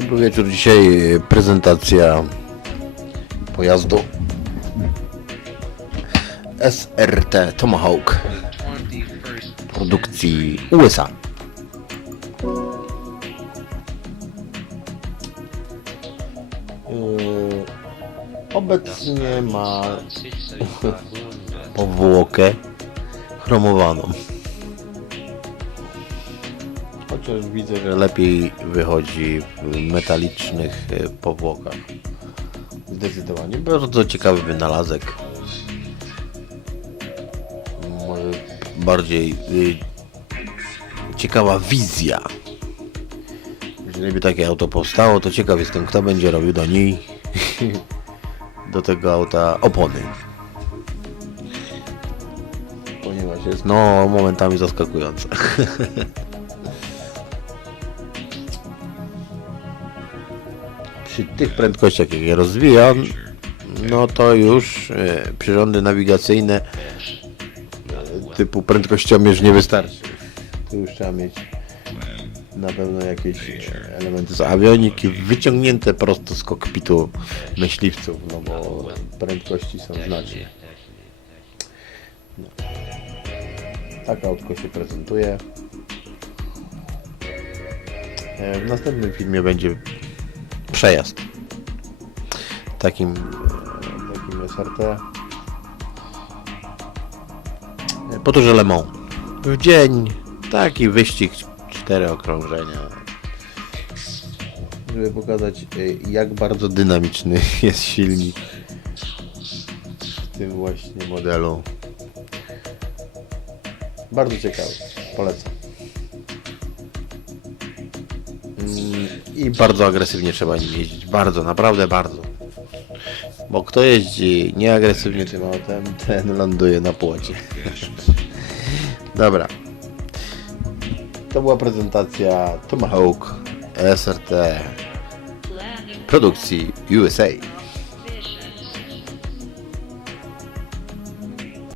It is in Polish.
Dobry wieczór. Dzisiaj prezentacja pojazdu SRT Tomahawk produkcji USA. Yy, Obecnie ma powłokę chromowaną. Chociaż widzę, że lepiej wychodzi w metalicznych e, powłokach. Zdecydowanie. Bardzo ciekawy wynalazek. Może bardziej y, ciekawa wizja. Jeżeli by takie auto powstało, to ciekaw jestem, kto będzie robił do niej, do tego auta opony. Ponieważ jest, no, momentami zaskakujące. przy tych prędkościach, jak je rozwija, no to już e, przyrządy nawigacyjne e, typu prędkościomierz nie wystarczy. Tu już trzeba mieć na pewno jakieś e, elementy z awioniki wyciągnięte prosto z kokpitu myśliwców, no bo prędkości są znaczne. No. Tak autko się prezentuje. W następnym filmie będzie przejazd. Takim, takim SRT. Po to, że Le Mans. W dzień taki wyścig, cztery okrążenia. Żeby pokazać e, jak bardzo dynamiczny jest silnik w tym właśnie modelu. Bardzo ciekawy. Polecam. I bardzo agresywnie trzeba nim jeździć. Bardzo, naprawdę bardzo. Bo kto jeździ nieagresywnie tym autem, ten ląduje na płocie. Dobra. To była prezentacja Tomahawk SRT produkcji USA.